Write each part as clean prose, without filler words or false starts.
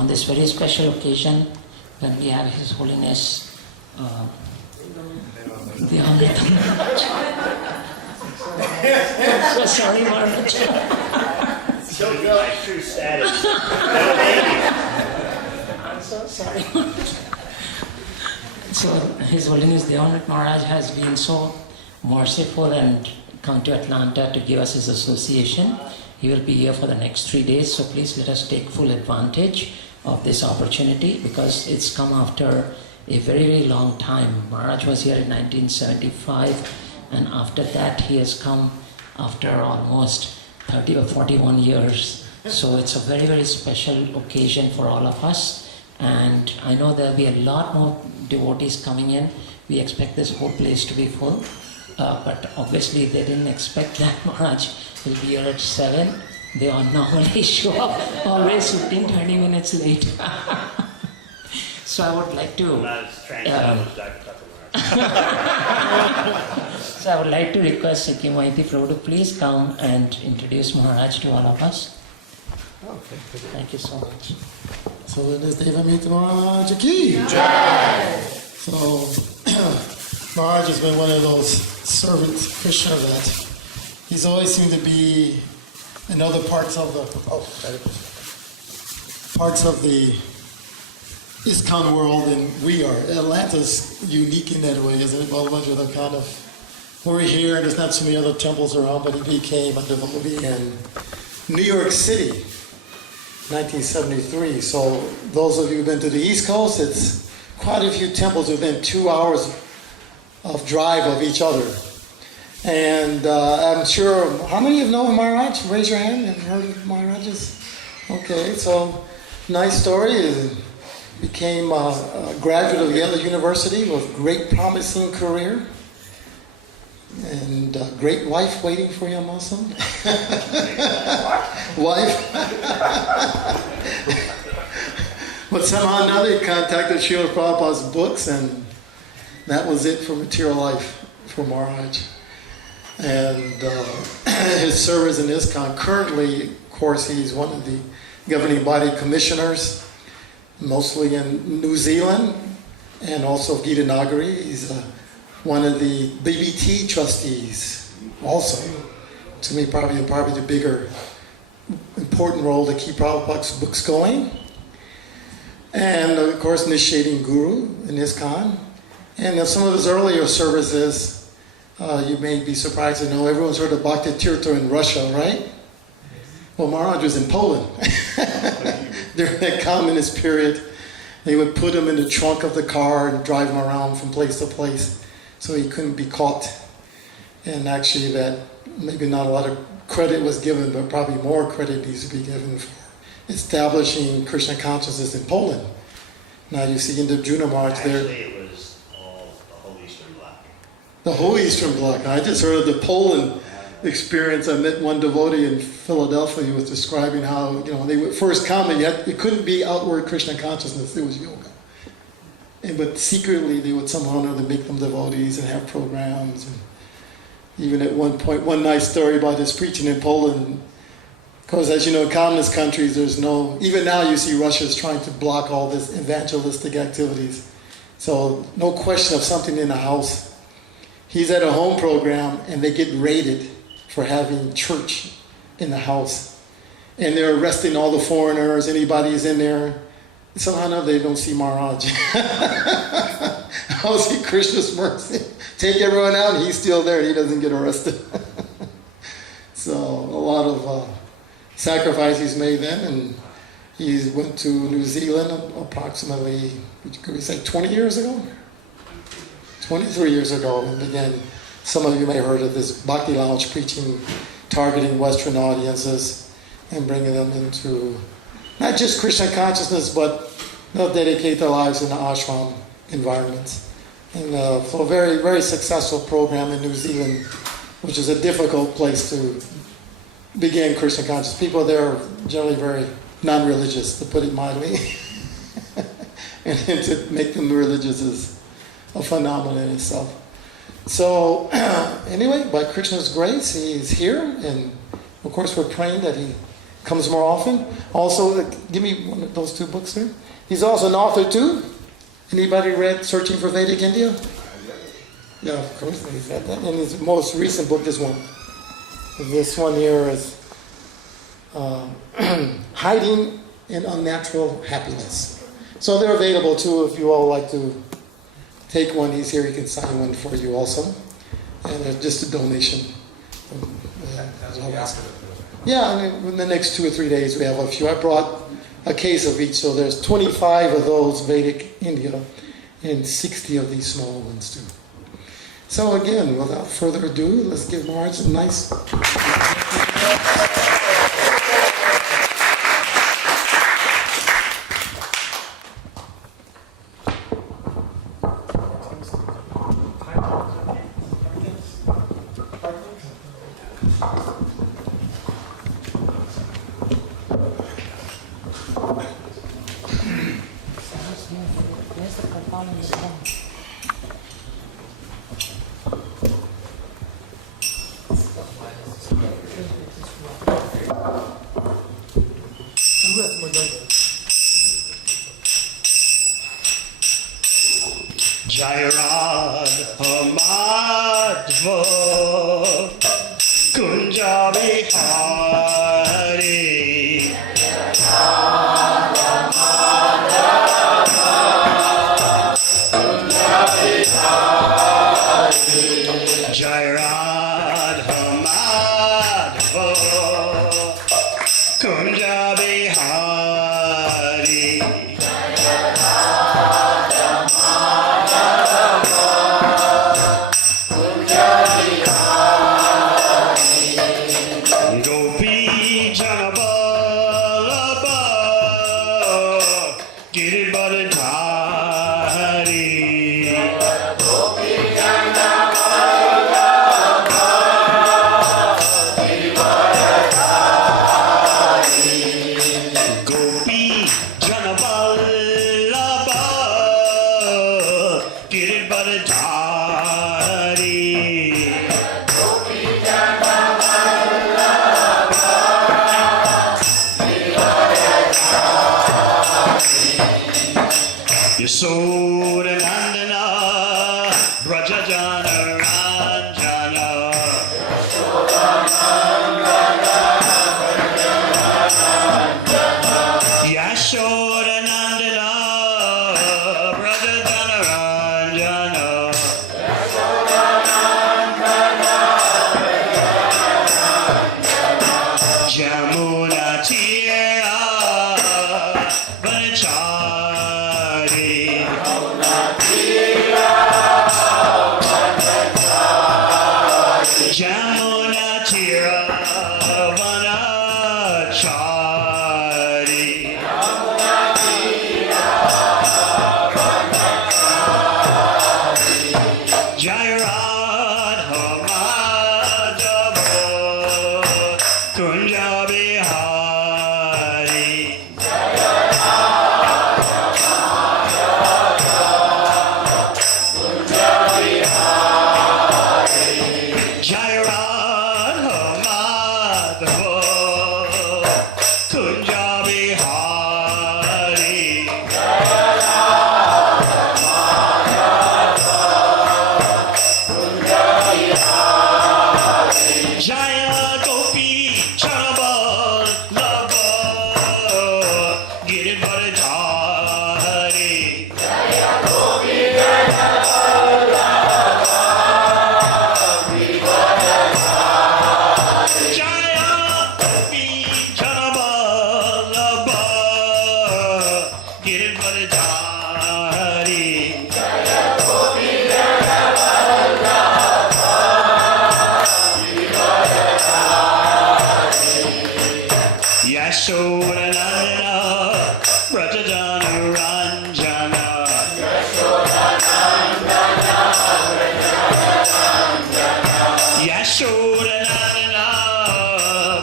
on this very special occasion when we have His Holiness Devamrita Maharaj. So sorry, Maharaj. Don't realize true status. I'm so sorry. So His Holiness Devamrita Maharaj has been so merciful and come to Atlanta to give us his association. He will be here for the next 3 days, so please let us take full advantage of this opportunity because it's come after a very, very long time. Maharaj was here in 1975, and after that he has come after almost 30 or 41 years. So it's a very, very special occasion for all of us. And I know there'll be a lot more devotees coming in. We expect this whole place to be full. But obviously they didn't expect that Maharaj will be here at 7. They all normally show up always 15-20 minutes late. So I would like to so I would like to request Sikkim Mahiti Prabhu to please come and introduce Maharaj to all of us. Okay. Thank you so much. So it is Devamrita Maharaj ki Jai. So Maharaj has been one of those servants of Krishna that he's always seemed to be in other parts of the ISKCON world than we are. Atlanta's unique in that way, isn't it? Balabaja, the kind of, we're here and there's not so many other temples around, but he became a devotee in New York City, 1973. So those of you who've been to the East Coast, it's quite a few temples within 2 hours of drive of each other. And I'm sure, how many of you know Maharaj? Raise your hand and heard of Maharaj's? Okay, so nice story. He became a graduate of Yale University with great promising career. And a great wife waiting for him also. Wife. But somehow or another he contacted Srila Prabhupada's books, and that was it for material life for Maharaj. And his service in ISKCON, currently, of course, he's one of the governing body commissioners, mostly in New Zealand, and also Gita Nagari. He's one of the BBT trustees also. To me, probably the bigger, important role to keep Prabhupada's books going. And of course, initiating guru in ISKCON. And some of his earlier services, you may be surprised to know, everyone's heard of Bhakti Tirtha in Russia, right? Well, Maharaj was in Poland during that communist period. They would put him in the trunk of the car and drive him around from place to place so he couldn't be caught. And actually that maybe not a lot of credit was given, but probably more credit needs to be given for establishing Krishna consciousness in Poland. Now you see in the Juna March there. Actually, it was all the whole Eastern Bloc. The whole Eastern Bloc. I just heard of the Poland experience. I met one devotee in Philadelphia who was describing how, when they would first come, it couldn't be outward Krishna consciousness, it was yoga. But secretly they would somehow or another make them devotees and have programs. And even at one point, one nice story about his preaching in Poland. Because as you know, in communist countries, even now you see Russia's trying to block all this evangelistic activities. So no question of something in the house. He's at a home program and they get raided for having church in the house. And they're arresting all the foreigners, anybody who's in there. Somehow or another they don't see Maharaj. I'll see Krishna's mercy. Take everyone out and he's still there and he doesn't get arrested. So a lot of sacrifices made then, and he went to New Zealand approximately, could we say 20 years ago? 23 years ago, and began, some of you may have heard of this Bhakti Lounge preaching, targeting Western audiences and bringing them into not just Krishna consciousness, but they'll dedicate their lives in the ashram environments. And so a very, very successful program in New Zealand, which is a difficult place to begin Krishna consciousness. People there are generally very non-religious, to put it mildly. And to make them religious is a phenomenon in itself. So anyway, by Krishna's grace, he's here, and of course we're praying that he comes more often. Also, give me one of those two books there. He's also an author too. Anybody read Searching for Vedic India? Yeah, of course, he's read that. And his most recent book, this one here is Hiding in Unnatural Happiness. So they're available too if you all like to take one. He's here, he can sign one for you also. And just a donation. Yeah, I mean, in the next 2 or 3 days we have a few. I brought a case of each, so there's 25 of those Vedic India and 60 of these small ones too. So again, without further ado, let's give Maharaj a nice... Jai Radha Madhva Kunja Bihari Jai Radha Madhva Kunja Bihari Gopi Janabalaba Giribadhari Gopi Janabalaba Giribadhari Yasoda Nandana Brajajana Ranjana Yashoda Nandana Brajajana Ranjana Jamuna Tira Vanachari Jamuna Tira Vanachari Jai Radha Madhava Kunja Bihari Jai Radha Madhava Kunja Bihari Jaya Gopi Chanaballabha Girivardhari Jaya Gopi Chanaballabha Girivardhari Yashoda Nandana Brajajana Ranjana Yashoda Nandana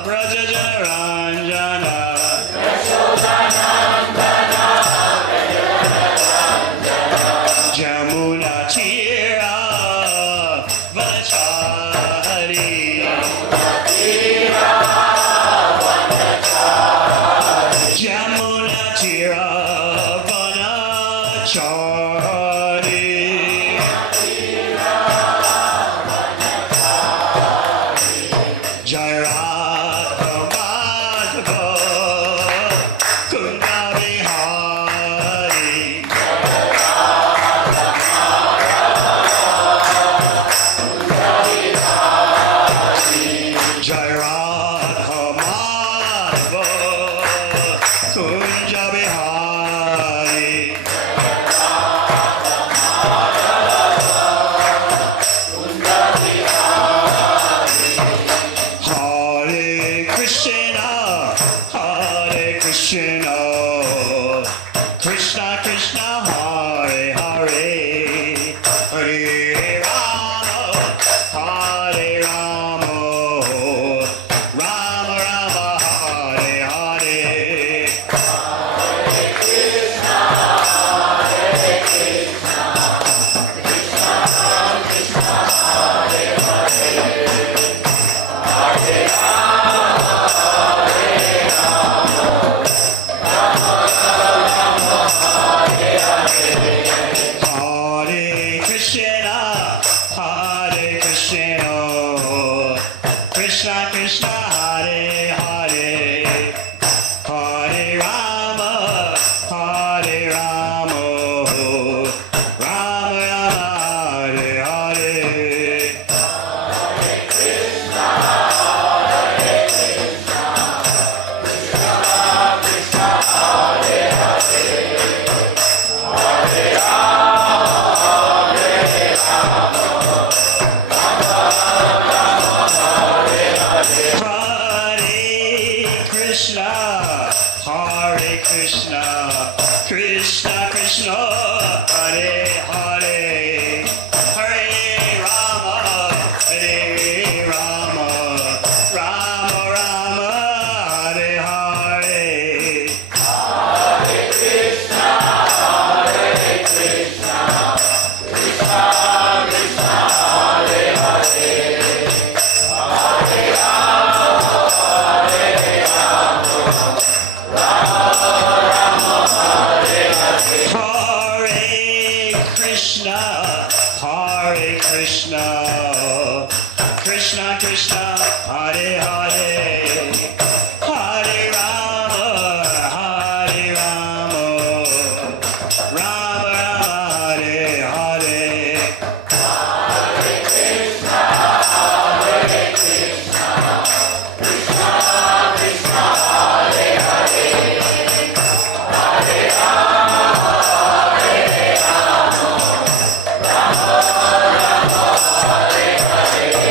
Brajajana Ranjana Jamuna Tira Vanachari Jai Radha Madhava Kunda Bihari Jai Radha Madhava Kunja Bihari Hare Krishna, Krishna Krishna, Hare Hare, Hare Rama, Rama Rama, Hare Hare. Hare Krishna, Krishna Krishna, Hare Hare, Hare Rama, Rama Rama, Hare Hare. Hare Krishna, Krishna Krishna, Hare Hare, Hare Rama, Rama Rama, Hare Hare.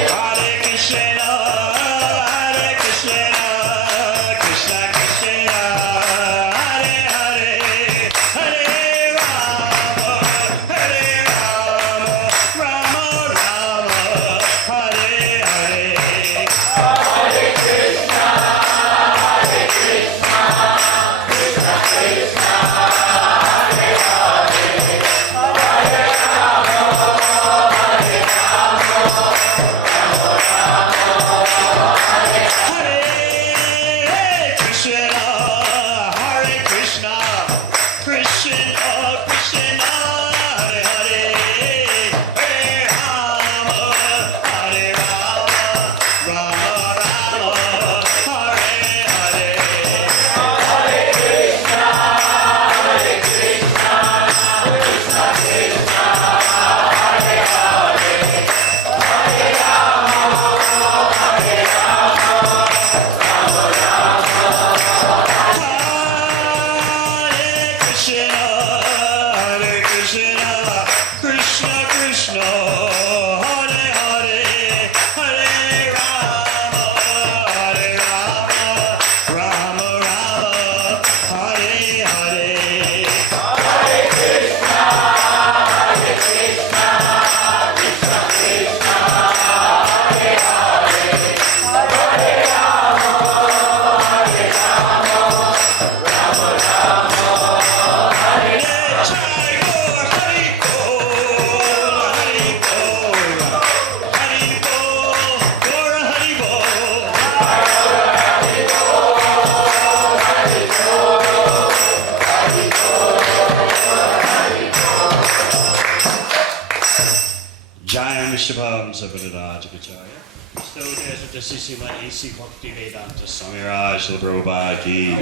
Hare Krishna, Krishna Krishna, Hare Hare, Hare Rama, Rama Rama, Hare Hare. Vishnavam Sabharadajacharya. Sto Desattasisima A.C. Bhakti Vedanta Swami Maharaj Prabhupada Ki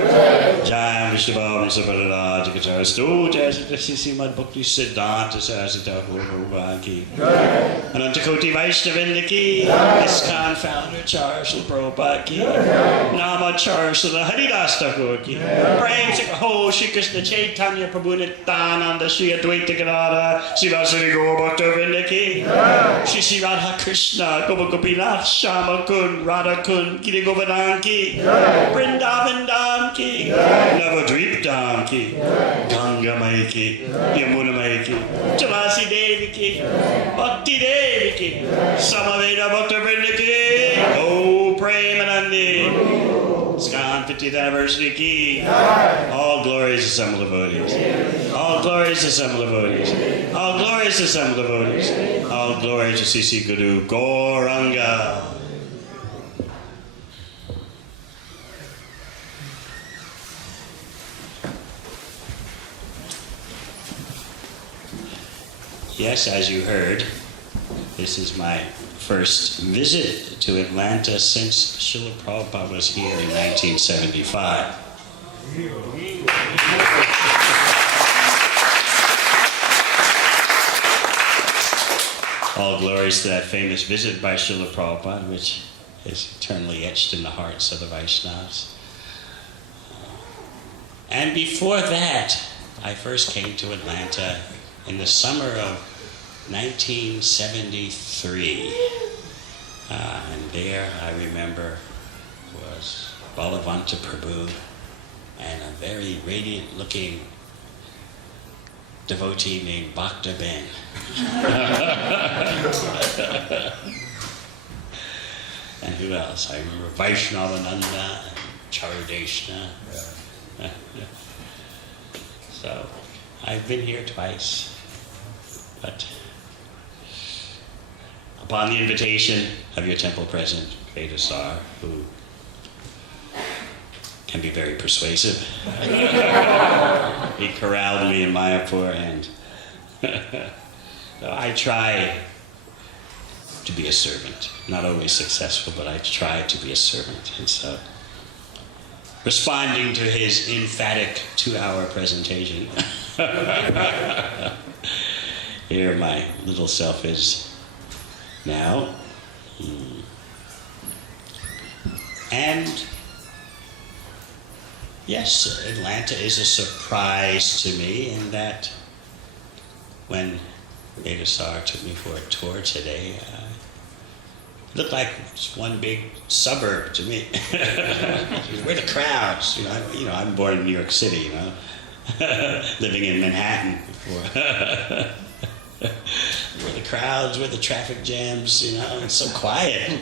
Jai Vishnavam Sabharadajacharya. Sto Desattasisima Bhakti Siddhanta Sarasita Prabhupada Ki Anantakoti Vaishnavinda Ki ISKCON Founder Charles Prabhupada Ki Nama Charles Haridas Thakur Ki Prem Sikho Shri Krishna Chaitanya Prabhu Nityananda Shri Advaita Gadadhara Shri Vasari Gaur Bhakta Ki Shri Shri Radha Krishna Gopa Gopinath Shama Kun Radha Kun Giri Govardhan Ki Vrindavan Dham Ki Navadvip Dham Ki Ganga Mai Ki Yamuna Mai Ki Tulasi Devi Ki Bhakti Devi Ki Samaveda Bhakta Vrinda Ki Oh Premanandi ISKCON 50th Anniversary Ki all glories assembled devotees. All glories assembled devotees. All glories assembled devotees. All glory to CC Guru Gauranga. Yes, as you heard, this is my first visit to Atlanta since Srila Prabhupada was here in 1975. All glories to that famous visit by Srila Prabhupada, which is eternally etched in the hearts of the Vaishnavas. And before that, I first came to Atlanta in the summer of 1973. And there, I remember, was Balavanta Prabhu and a very radiant-looking devotee named Bhakta Ben. And who else? I remember Vaishnavananda and Charadeshna. So, I've been here twice, but upon the invitation of your temple president, Vedasar, who can be very persuasive, he corralled me in Mayapur, and I try to be a servant. Not always successful, but I try to be a servant. And so, responding to his emphatic 2-hour presentation, here my little self is now. And yes, Atlanta is a surprise to me in that when Vedasar took me for a tour today, it looked like just one big suburb to me. Where are the crowds? I'm born in New York City, living in Manhattan before. Where the crowds, where the traffic jams, it's so quiet.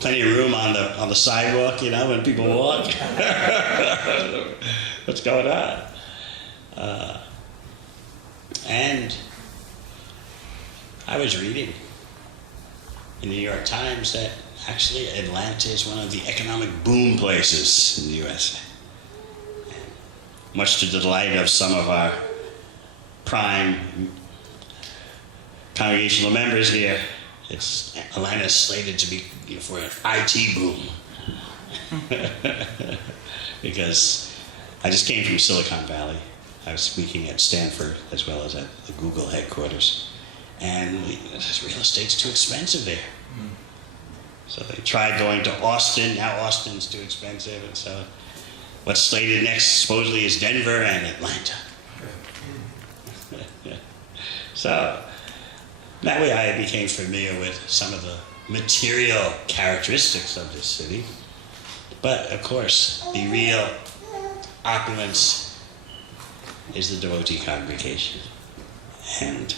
Plenty of room on the sidewalk, when people walk. What's going on? And I was reading in the New York Times that actually Atlanta is one of the economic boom places in the U.S. Much to the delight of some of our prime congregational members here, Atlanta is slated to be for an IT boom. Because I just came from Silicon Valley. I was speaking at Stanford as well as at the Google headquarters. And real estate's too expensive there. So they tried going to Austin. Now Austin's too expensive. And so what's slated next supposedly is Denver and Atlanta. So that way I became familiar with some of the material characteristics of this city. But of course, the real opulence is the devotee congregation. And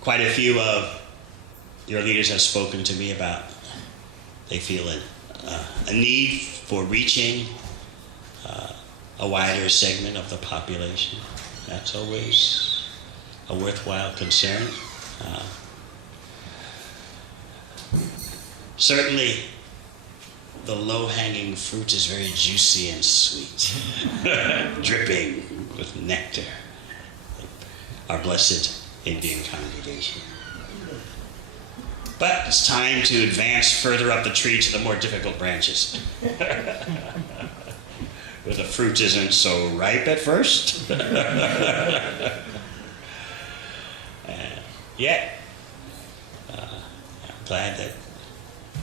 quite a few of your leaders have spoken to me about they feel a need for reaching a wider segment of the population. That's always a worthwhile concern. Certainly, the low-hanging fruit is very juicy and sweet, dripping with nectar. Our blessed Indian congregation. But it's time to advance further up the tree to the more difficult branches. Where the fruit isn't so ripe at first. Yet, I'm glad that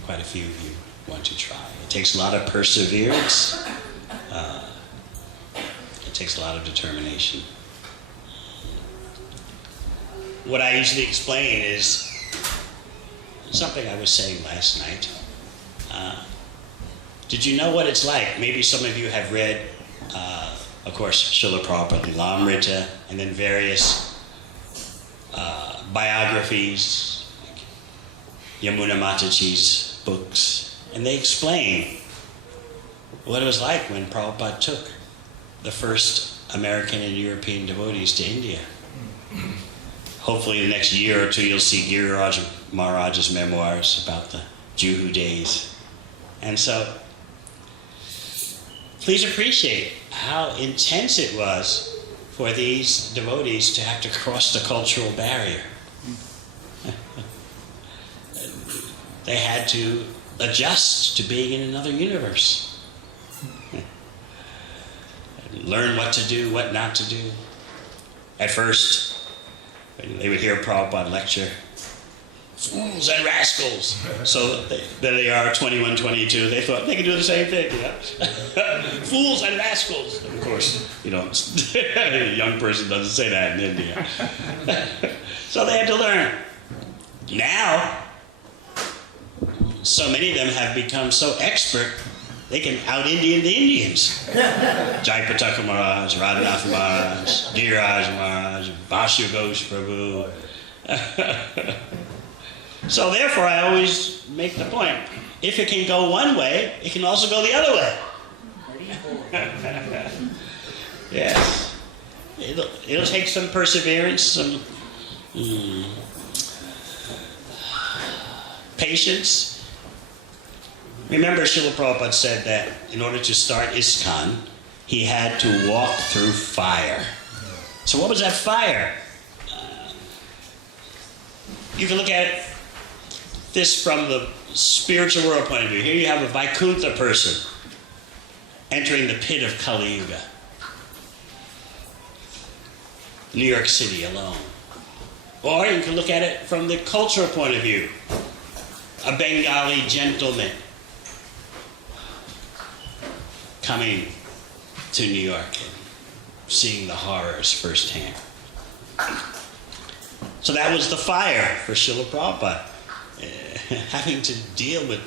quite a few of you want to try. It takes a lot of perseverance. It takes a lot of determination. What I usually explain is something I was saying last night. Did you know what it's like? Maybe some of you have read, of course, Srila Prabhupada, Devamrita, and then various biographies, like Yamuna Mataji's books, and they explain what it was like when Prabhupada took the first American and European devotees to India. Hopefully in the next year or two you'll see Giriraj Maharaj's memoirs about the Juhu days. And so, please appreciate how intense it was for these devotees to have to cross the cultural barrier. They had to adjust to being in another universe. Learn what to do, what not to do. At first, they would hear Prabhupada lecture, fools and rascals. So there they are, 21, 22. They thought they could do the same thing, you know? Fools and rascals. Of course, you know, a young person doesn't say that in India. So they had to learn. Now, so many of them have become so expert, they can out-Indian the Indians. Jaipataka Maharaj, Radhanath Maharaj, Giriraj Maharaj, Bhashya Ghosh Prabhu. So therefore, I always make the point, if it can go one way, it can also go the other way. Yes. It'll take some perseverance, some patience. Remember, Srila Prabhupada said that in order to start ISKCON, he had to walk through fire. So what was that fire? You can look at this from the spiritual world point of view. Here you have a Vaikuntha person entering the pit of Kali Yuga. New York City alone. Or you can look at it from the cultural point of view. A Bengali gentleman coming to New York and seeing the horrors firsthand. So that was the fire for Srila Prabhupada. Having to deal with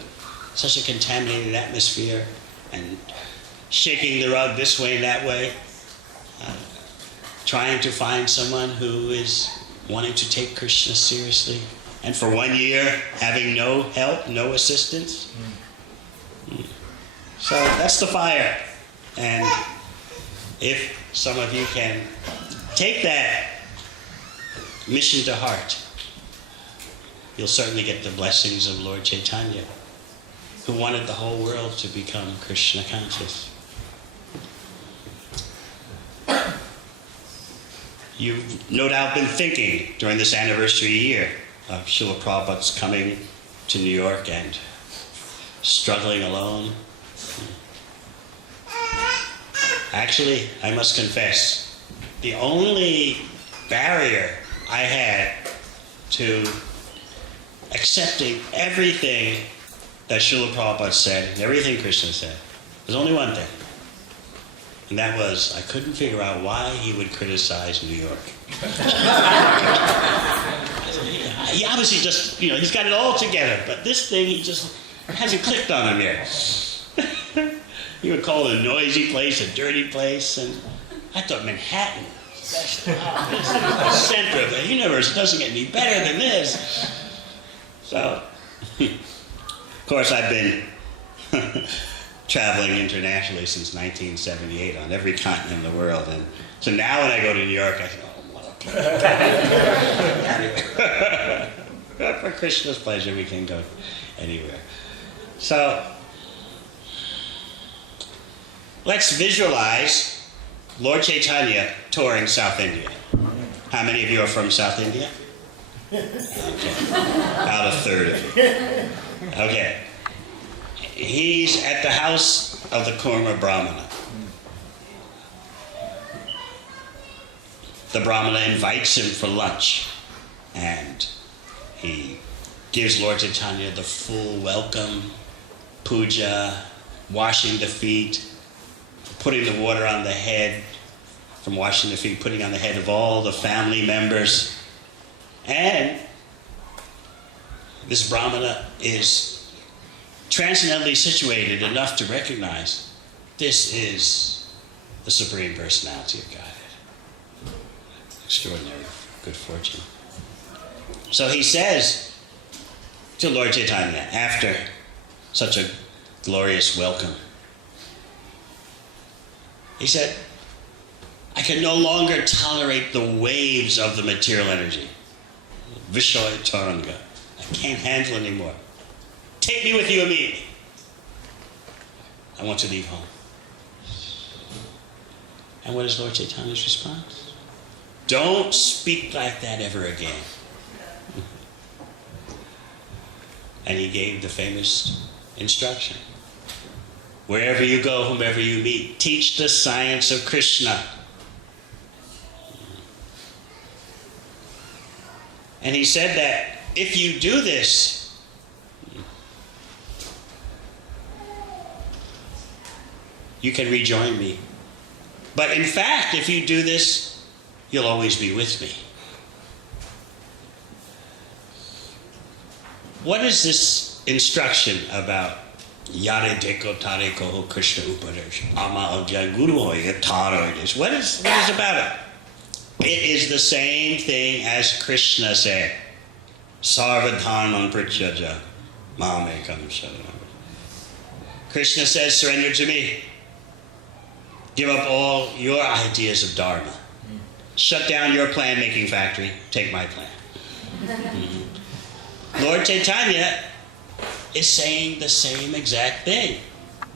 such a contaminated atmosphere and shaking the rug this way and that way, trying to find someone who is wanting to take Krishna seriously, and for 1 year having no help, no assistance. So that's the fire. And if some of you can take that mission to heart, you'll certainly get the blessings of Lord Chaitanya, who wanted the whole world to become Krishna conscious. You've no doubt been thinking during this anniversary year of Srila Prabhupada's coming to New York and struggling alone. Actually, I must confess, the only barrier I had to accepting everything that Srila Prabhupada said and everything Krishna said, there's only one thing. And that was, I couldn't figure out why he would criticize New York. He obviously just, he's got it all together, but this thing, he just hasn't clicked on him yet. He would call it a noisy place, a dirty place, and I thought Manhattan, that's the center of the universe. It doesn't get any better than this. So, of course, I've been traveling internationally since 1978 on every continent in the world, and so now when I go to New York, I think, oh, what a place. For Krishna's pleasure, we can go anywhere. So, let's visualize Lord Chaitanya touring South India. How many of you are from South India? Okay. About a third of you. Okay. He's at the house of the Kurma Brahmana. The Brahmana invites him for lunch, and he gives Lord Chaitanya the full welcome, puja, washing the feet, putting the water on the head, from washing the feet, putting on the head of all the family members. And this Brahmana is transcendently situated enough to recognize this is the Supreme Personality of Godhead. Extraordinary good fortune. So he says to Lord Chaitanya, after such a glorious welcome, he said, I can no longer tolerate the waves of the material energy. Vishoy Taranga. I can't handle anymore. Take me with you immediately. I want to leave home. And what is Lord Chaitanya's response? Don't speak like that ever again. And he gave the famous instruction. Wherever you go, whomever you meet, teach the science of Krishna. And he said that if you do this, you can rejoin me. But in fact, if you do this, you'll always be with me. What is this instruction about Yare Deko Tareko Krishna Upadesh? Ama Ajay Guru Hoya Taro is. What is about it? It is the same thing as Krishna said. Sarvadharman Prityaja Mamekam Sharanam. Krishna says, surrender to me. Give up all your ideas of Dharma. Shut down your plan-making factory. Take my plan. Lord Chaitanya is saying the same exact thing.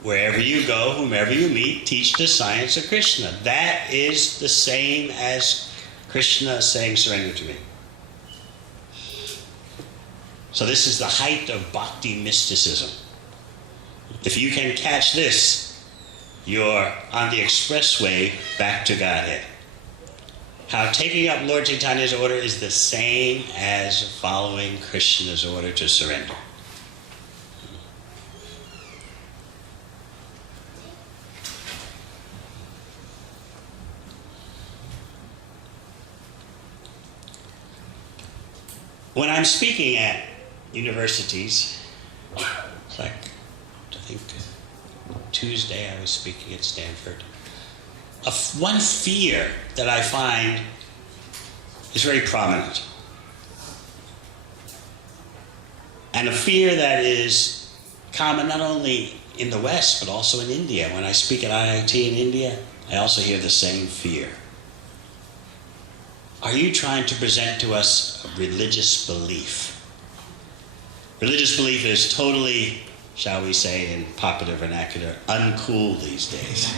Wherever you go, whomever you meet, teach the science of Krishna. That is the same as Krishna saying, surrender to me. So this is the height of bhakti mysticism. If you can catch this, you're on the expressway back to Godhead. How taking up Lord Chaitanya's order is the same as following Krishna's order to surrender. When I'm speaking at universities, it's like, I think Tuesday I was speaking at Stanford. One fear that I find is very prominent. And a fear that is common not only in the West, but also in India. When I speak at IIT in India, I also hear the same fear. Are you trying to present to us a religious belief? Religious belief is totally, shall we say in popular vernacular, uncool these days.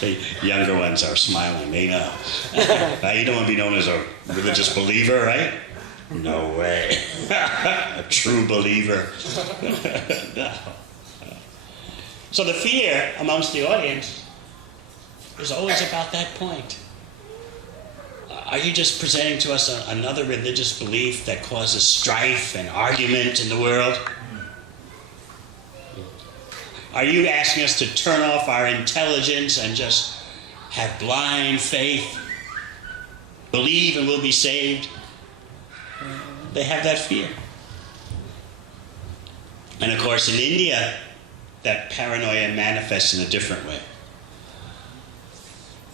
The younger ones are smiling, they know. You don't want to be known as a religious believer, right? No way. A true believer. No. So the fear amongst the audience is always about that point. Are you just presenting to us another religious belief that causes strife and argument in the world? Are you asking us to turn off our intelligence and just have blind faith? Believe and we'll be saved? They have that fear. And of course in India, that paranoia manifests in a different way.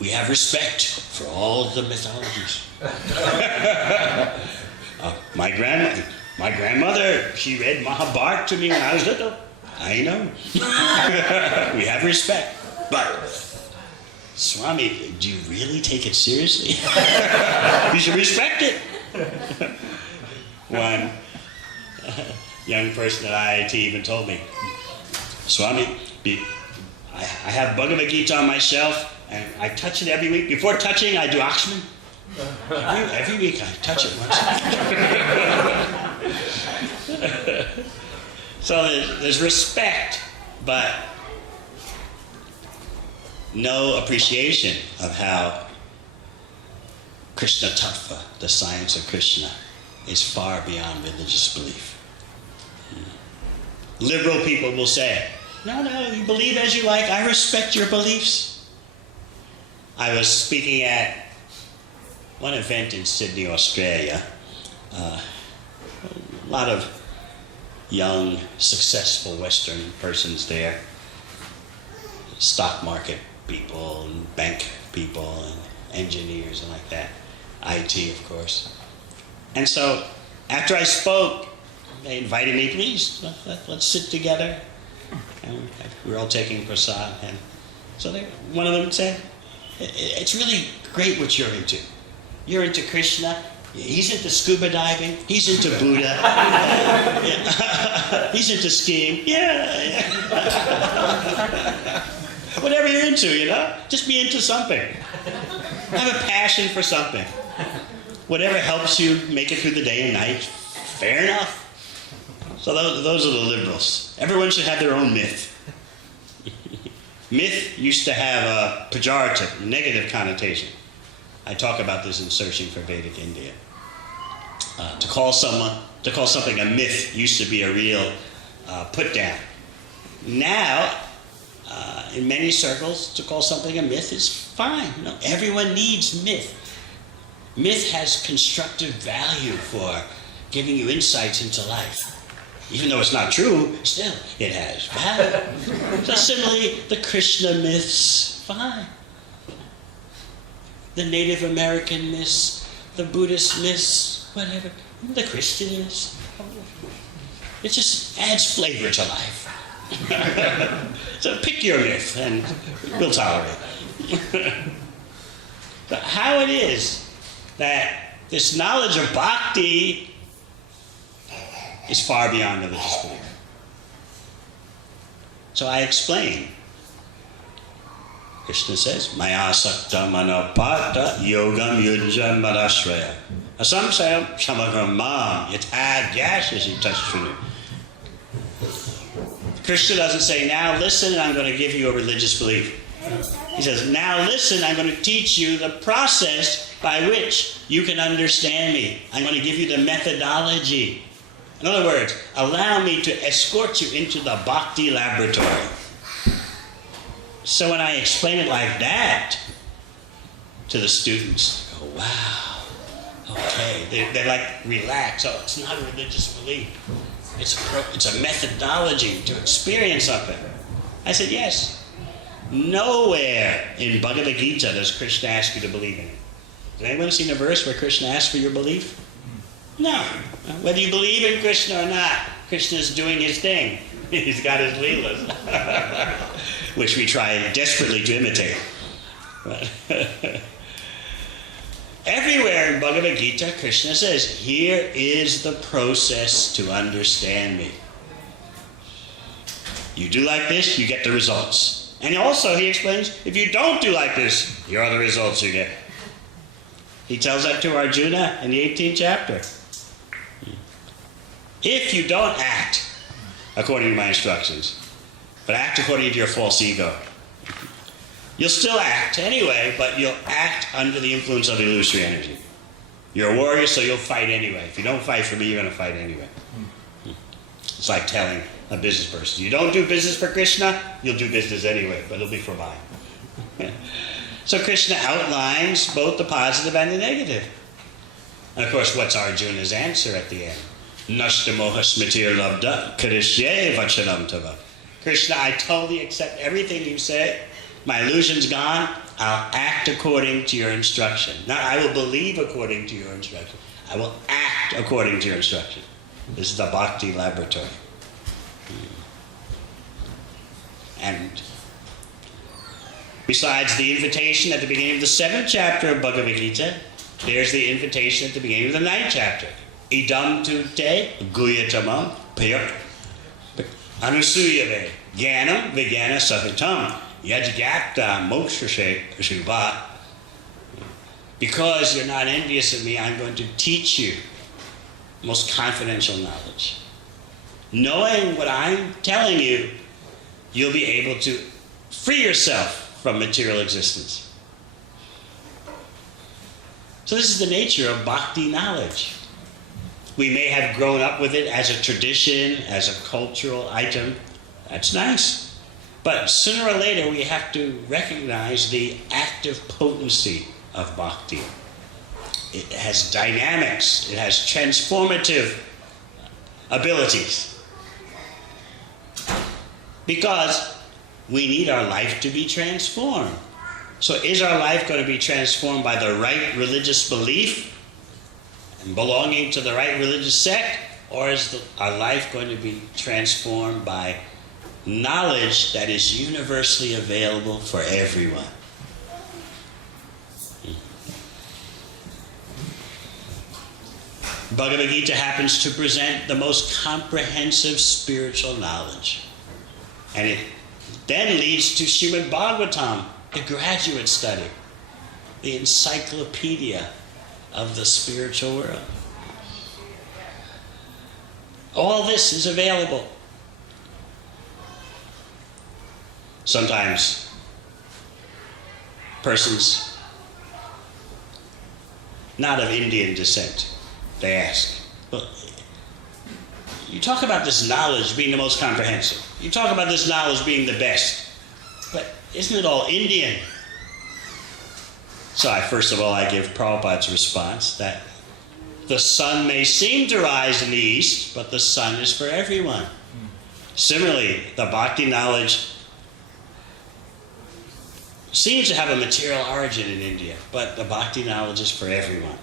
We have respect for all the mythologies. My grandmother, she read Mahabharata to me when I was little. I know. We have respect. But, Swami, do you really take it seriously? You should respect it. One young person at IIT even told me, Swami, I have Bhagavad Gita on my shelf. And I touch it every week. Before touching, I do Akshman. Every week I touch it once. So there's respect, but no appreciation of how Krishna Tattva, the science of Krishna, is far beyond religious belief. Liberal people will say, no, you believe as you like, I respect your beliefs. I was speaking at one event in Sydney, Australia. A lot of young, successful Western persons there. Stock market people and bank people and engineers and like that. IT, of course. And so, after I spoke, they invited me, please, let's sit together. And we were all taking prasad. And so one of them said, it's really great what you're into. You're into Krishna. He's into scuba diving. He's into Buddha. He's into skiing. Yeah. Whatever you're into, just be into something. Have a passion for something. Whatever helps you make it through the day and night, fair enough. So those are the liberals. Everyone should have their own myth. Myth used to have a pejorative, negative connotation. I talk about this in Searching for Vedic India. To call something a myth used to be a real put down. Now, in many circles, to call something a myth is fine. Everyone needs myth. Myth has constructive value for giving you insights into life. Even though it's not true, still, it has value. So similarly, the Krishna myths, fine. The Native American myths, the Buddhist myths, whatever, the Christian myths. It just adds flavor to life. So pick your myth and we'll tolerate it. But how it is that this knowledge of bhakti is far beyond religious belief. So I explain. Krishna says, Maya sakta manapata yogam yujam madashraya. Asamsayam samagram mam yatad yashasi tashtrinu. Krishna doesn't say, now listen, I'm going to give you a religious belief. He says, now listen, I'm going to teach you the process by which you can understand me. I'm going to give you the methodology. In other words, allow me to escort you into the bhakti laboratory. So when I explain it like that to the students, they go, wow, okay. They're like, relax. Oh, it's not a religious belief. It's a methodology to experience something. I said, yes. Nowhere in Bhagavad Gita does Krishna ask you to believe in it. Has anyone seen a verse where Krishna asks for your belief? No. Whether you believe in Krishna or not, Krishna's doing his thing. He's got his leelas, which we try desperately to imitate. But everywhere in Bhagavad Gita, Krishna says, here is the process to understand me. You do like this, you get the results. And also, he explains, if you don't do like this, here are the results you get. He tells that to Arjuna in the 18th chapter. If you don't act according to my instructions, but act according to your false ego, you'll still act anyway, but you'll act under the influence of illusory energy. You're a warrior, so you'll fight anyway. If you don't fight for me, you're going to fight anyway. It's like telling a business person, you don't do business for Krishna, you'll do business anyway, but it'll be for mine. So Krishna outlines both the positive and the negative. And of course, what's Arjuna's answer at the end? Nashta moha smitir labda karishye vachanam tava. Krishna, I totally accept everything you say. My illusion's gone. I'll act according to your instruction. Not I will believe according to your instruction. I will act according to your instruction. This is the bhakti laboratory. And besides the invitation at the beginning of the 7th chapter of Bhagavad Gita, there's the invitation at the beginning of the 9th chapter. Idam tu te guyatamam payat anusuyave jnanam vijnana sahitam Yajgata moksha shubha. Because you're not envious of me, I'm going to teach you most confidential knowledge. Knowing what I'm telling you, you'll be able to free yourself from material existence. So this is the nature of bhakti knowledge. We may have grown up with it as a tradition, as a cultural item. That's nice. But sooner or later, we have to recognize the active potency of bhakti. It has dynamics. It has transformative abilities. Because we need our life to be transformed. So is our life going to be transformed by the right religious belief and belonging to the right religious sect? Or is our life going to be transformed by knowledge that is universally available for everyone? Bhagavad Gita happens to present the most comprehensive spiritual knowledge. And it then leads to Srimad Bhagavatam, the graduate study, the encyclopedia of the spiritual world. All this is available. Sometimes persons not of Indian descent, they ask, well, you talk about this knowledge being the most comprehensive. You talk about this knowledge being the best. But isn't it all Indian? So first of all, I give Prabhupada's response that the sun may seem to rise in the east, but the sun is for everyone. Similarly, the bhakti knowledge seems to have a material origin in India, but the bhakti knowledge is for everyone.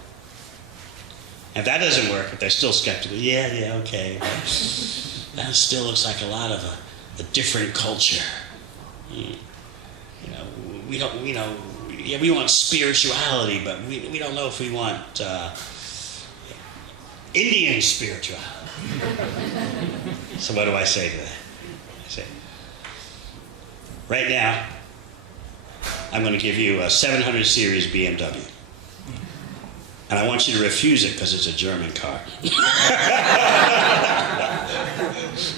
If that doesn't work, if they're still skeptical, okay, but that still looks like a lot of a different culture. We want spirituality, but we don't know if we want Indian spirituality. So what do I say to that? I say, right now, I'm going to give you a 700 series BMW. And I want you to refuse it because it's a German car.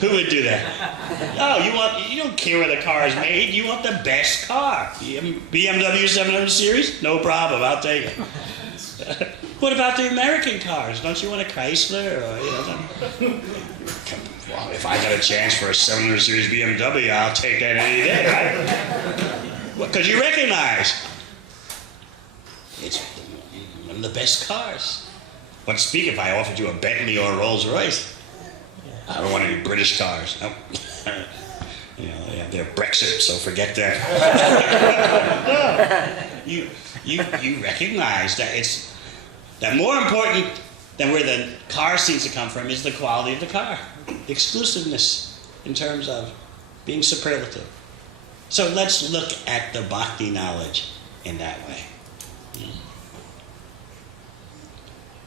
Who would do that? No, you don't care where the car is made. You want the best car. BMW 700 series? No problem. I'll take it. What about the American cars? Don't you want a Chrysler? Well, if I got a chance for a 700 series BMW, I'll take that any day, right? Because you recognize it's one of the best cars. But speak if I offered you a Bentley or a Rolls Royce. I don't want any British cars. No. They're Brexit, so forget that. No. You recognize that more important than where the car seems to come from is the quality of the car, the exclusiveness in terms of being superlative. So let's look at the bhakti knowledge in that way.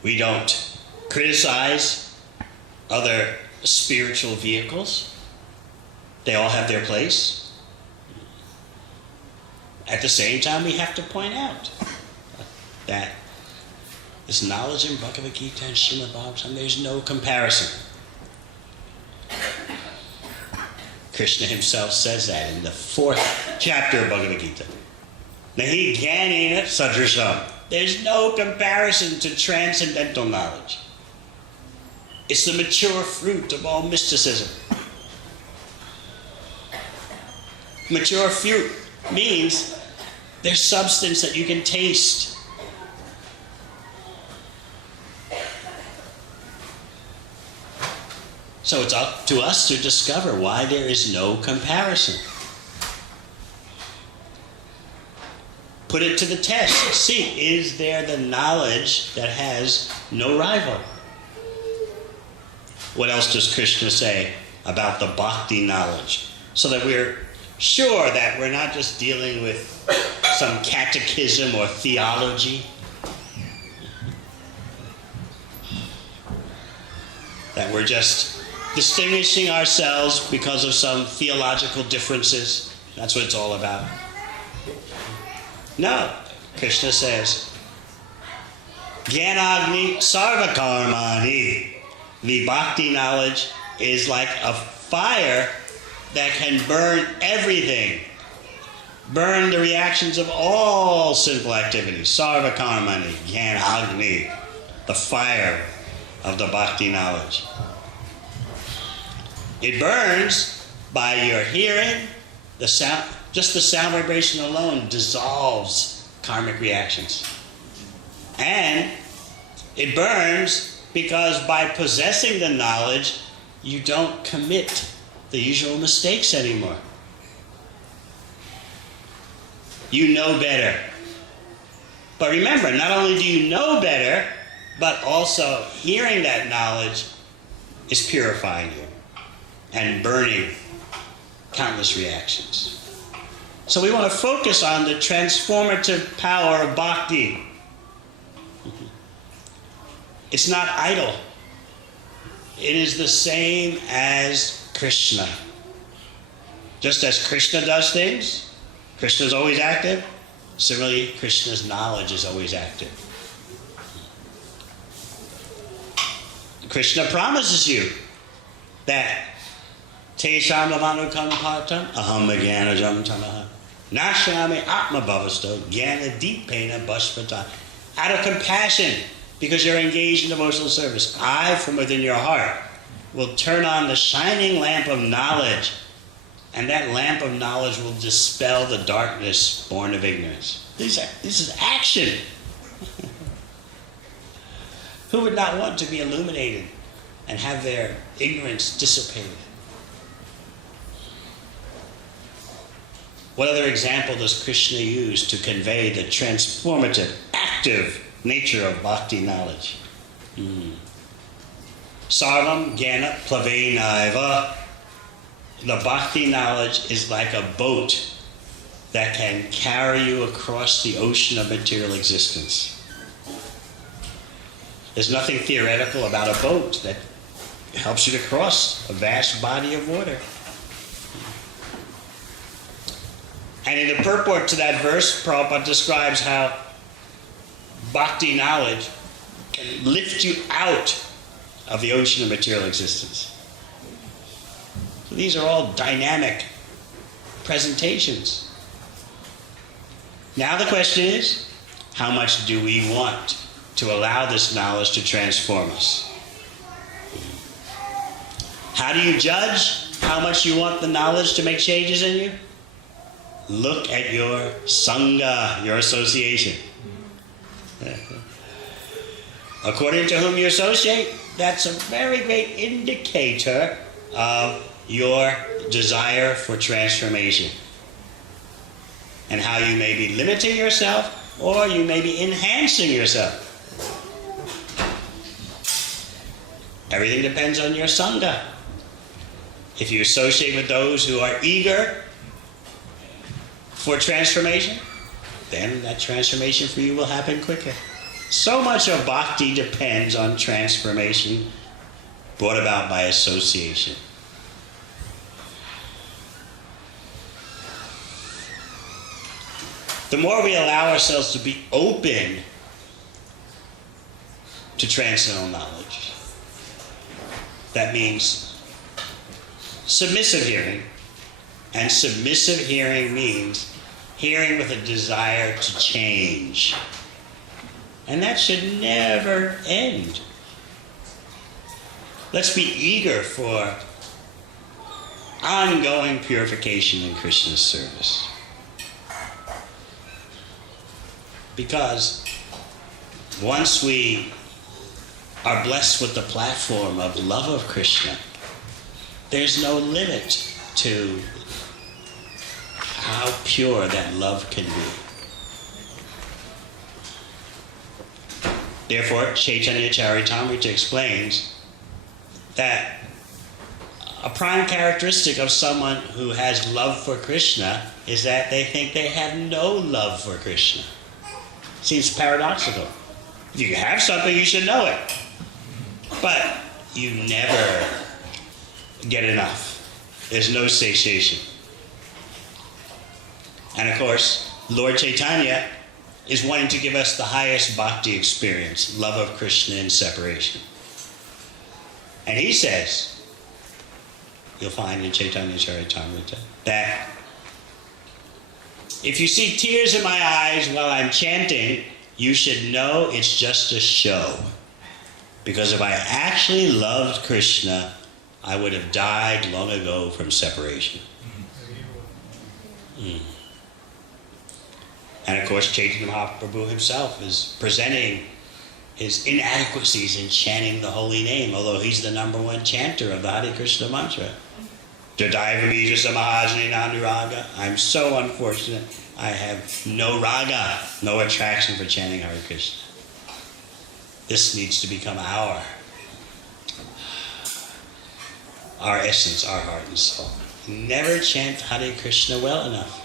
We don't criticize other spiritual vehicles. They all have their place. At the same time, we have to point out that this knowledge in Bhagavad Gita and Srimad Bhagavatam, there's no comparison. Krishna himself says that in the 4th chapter of Bhagavad Gita. Nahi jnanena sadrasam. There's no comparison to transcendental knowledge. It's the mature fruit of all mysticism. Mature fruit means there's substance that you can taste. So it's up to us to discover why there is no comparison. Put it to the test. See, is there the knowledge that has no rival? What else does Krishna say about the bhakti knowledge? So that we're sure that we're not just dealing with some catechism or theology. That we're just distinguishing ourselves because of some theological differences. That's what it's all about. No, Krishna says, Jnanagni sarvakarmani. The bhakti knowledge is like a fire that can burn everything. Burn the reactions of all sinful activities. Sarvakarmani, Jnanagni, the fire of the bhakti knowledge. It burns by your hearing, the sound, just the sound vibration alone dissolves karmic reactions. And it burns because by possessing the knowledge, you don't commit the usual mistakes anymore. You know better. But remember, not only do you know better, but also hearing that knowledge is purifying you and burning countless reactions. So we want to focus on the transformative power of bhakti. It's not idle. It is the same as Krishna. Just as Krishna does things, Krishna is always active. Similarly, Krishna's knowledge is always active. Krishna promises you that Tesham lavanukam patam aham jnanajam tamaha nashami atma bhavasto jnana deepena bhasvata. Out of compassion, because you're engaged in devotional service, I, from within your heart, will turn on the shining lamp of knowledge, and that lamp of knowledge will dispel the darkness born of ignorance. This is action. Who would not want to be illuminated and have their ignorance dissipated? What other example does Krishna use to convey the transformative, active nature of bhakti knowledge? Sarvam jnana plavenaiva. The bhakti knowledge is like a boat that can carry you across the ocean of material existence. There's nothing theoretical about a boat that helps you to cross a vast body of water. And in the purport to that verse, Prabhupada describes how bhakti knowledge can lift you out of the ocean of material existence. So these are all dynamic presentations. Now the question is, how much do we want to allow this knowledge to transform us? How do you judge how much you want the knowledge to make changes in you? Look at your sangha, your association. According to whom you associate, that's a very great indicator of your desire for transformation, and how you may be limiting yourself or you may be enhancing yourself. Everything depends on your sangha. If you associate with those who are eager for transformation, then that transformation for you will happen quicker. So much of bhakti depends on transformation brought about by association. The more we allow ourselves to be open to transcendental knowledge, that means submissive hearing. And submissive hearing means hearing with a desire to change. And that should never end. Let's be eager for ongoing purification in Krishna's service. Because once we are blessed with the platform of love of Krishna, there's no limit to how pure that love can be. Therefore, Chaitanya Charitamrita explains that a prime characteristic of someone who has love for Krishna is that they think they have no love for Krishna. Seems paradoxical. If you have something, you should know it. But you never get enough. There's no satiation. And of course, Lord Chaitanya is wanting to give us the highest bhakti experience, love of Krishna and separation. And he says, you'll find in Chaitanya Charitamrita, that if you see tears in my eyes while I'm chanting, you should know it's just a show. Because if I actually loved Krishna, I would have died long ago from separation. And of course, Chaitanya Mahaprabhu himself is presenting his inadequacies in chanting the holy name, although he's the #1 chanter of the Hare Krishna mantra. Devamrita Samahajani Nanduraga. I'm so unfortunate. I have no raga, no attraction for chanting Hare Krishna. This needs to become our essence, our heart and soul. Never chant Hare Krishna well enough.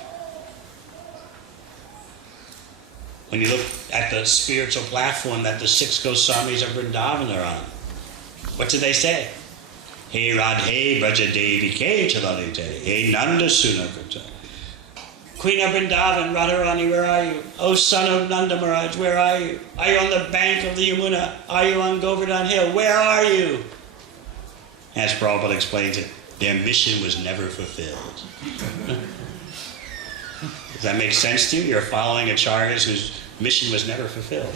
When you look at the spiritual platform that the 6 Goswamis of Vrindavan are on, what do they say? Hey Radhe Braja Devi Ke Chalalite, Hey Nanda Sunakata. Queen of Vrindavan, Radharani, where are you? Oh son of Nanda Maharaj, where are you? Are you on the bank of the Yamuna? Are you on Govardhan Hill? Where are you? As Prabhupada explains it, their mission was never fulfilled. Does that make sense to you? You're following acharyas whose mission was never fulfilled.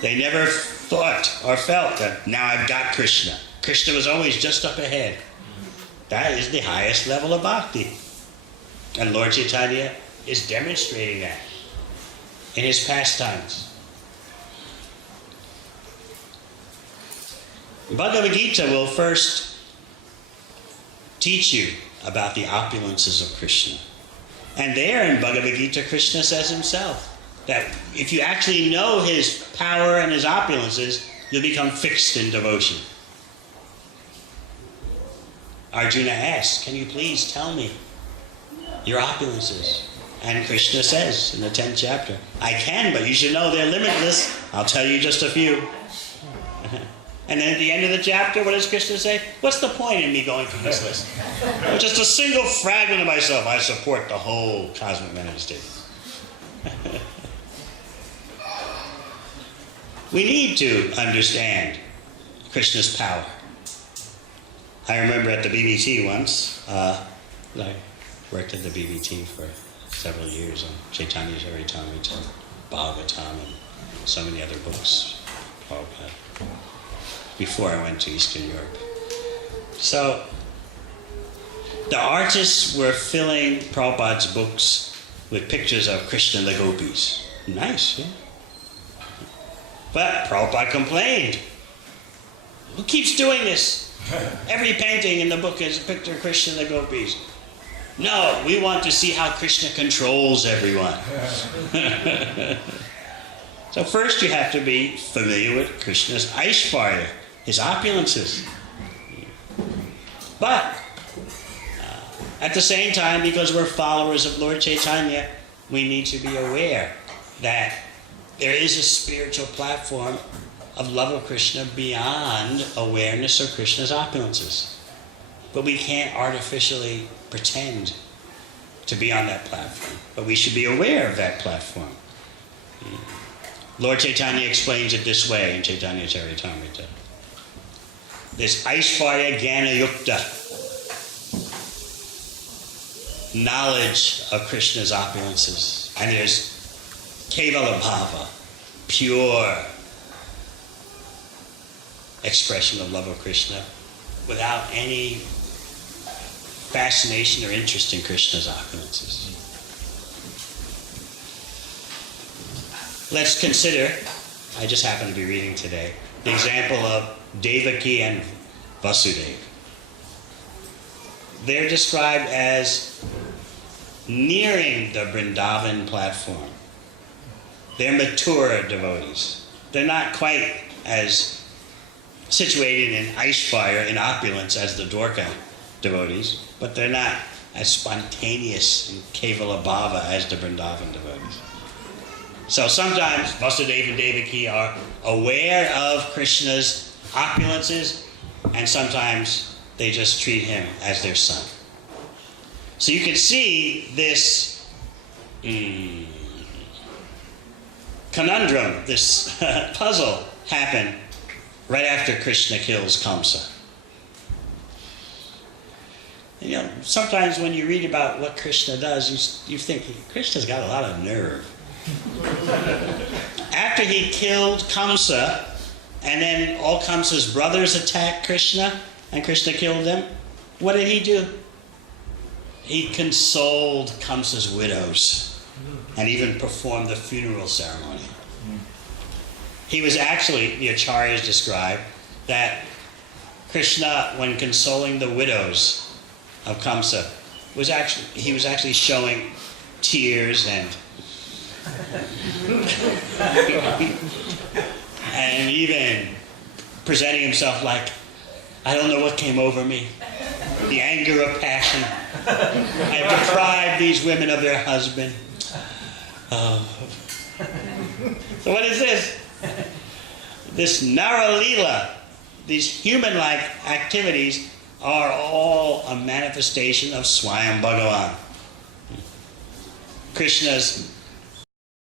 They never thought or felt that now I've got Krishna. Krishna was always just up ahead. That is the highest level of bhakti. And Lord Chaitanya is demonstrating that in his pastimes. Bhagavad Gita will first teach you about the opulences of Krishna. And there in Bhagavad Gita, Krishna says himself that if you actually know his power and his opulences, you'll become fixed in devotion. Arjuna asks, can you please tell me your opulences? And Krishna says in the 10th chapter, I can, but you should know they're limitless. I'll tell you just a few. And then at the end of the chapter, what does Krishna say? What's the point in me going through this list? Just a single fragment of myself. I support the whole cosmic manifestation. We need to understand Krishna's power. I remember at the BBT once, I worked at the BBT for several years on Chaitanya Charitamrita, Bhagavatam, and so many other books, Prabhupada, before I went to Eastern Europe. So, the artists were filling Prabhupada's books with pictures of Krishna and the gopis. Nice, yeah? But Prabhupada complained. Who keeps doing this? Every painting in the book is a picture of Krishna and the gopis. No, we want to see how Krishna controls everyone. So first you have to be familiar with Krishna's Aishvarya, his opulences. But at the same time, because we're followers of Lord Chaitanya, we need to be aware that there is a spiritual platform of love of Krishna beyond awareness of Krishna's opulences. But we can't artificially pretend to be on that platform. But we should be aware of that platform. Lord Chaitanya explains it this way in Chaitanya Charitamrita. There's Aishvarya Jnana Yukta, knowledge of Krishna's opulences. And there's Kevala Bhava, pure expression of love of Krishna without any fascination or interest in Krishna's opulences. Let's consider, I just happen to be reading today, the example of Devaki and Vasudeva. They're described as nearing the Vrindavan platform. They're mature devotees. They're not quite as situated in Aishvarya, in opulence, as the Dwarka devotees, but they're not as spontaneous in Kevala Bhava as the Vrindavan devotees. So sometimes Vasudeva and Devaki are aware of Krishna's opulences, and sometimes they just treat him as their son. So you can see this conundrum, this puzzle happened right after Krishna kills Kamsa. You know, sometimes when you read about what Krishna does, you think, Krishna's got a lot of nerve. After he killed Kamsa, and then all Kamsa's brothers attacked Krishna, and Krishna killed them, what did he do? He consoled Kamsa's widows, and even performed the funeral ceremony. He was actually, the acharyas describe, that Krishna, when consoling the widows of Kamsa, he was actually showing tears and and even presenting himself like, I don't know what came over me, the anger of passion. I have deprived these women of their husband. Oh. So what is this? This Nara Leela, these human-like activities, are all a manifestation of Swayam Bhagavan. Krishna's